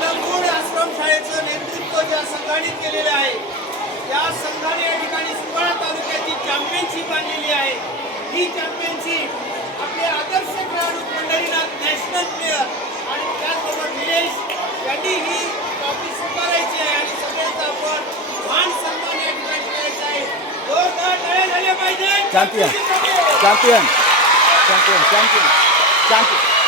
पालमपूर आश्रमशाळेचं नेतृत्व ज्या संघाने केलेलं आहे त्या संघाने या ठिकाणी सुपाळा तालुक्याची चॅम्पियनशिप आणलेली आहे। ही चॅम्पियनशिप आपले आदर्श खेळाडू पंढरीनाथ नॅशनल प्लेअर आणि त्याचबरोबर निलेश यांनी ही ट्रॉफी स्वीकारायची आहे आणि सगळ्यांचा आपण मान सन्मान या ठिकाणी करायचा आहे। जोरदार टाळ्या झाल्या पाहिजे। Champion champion champion champion champion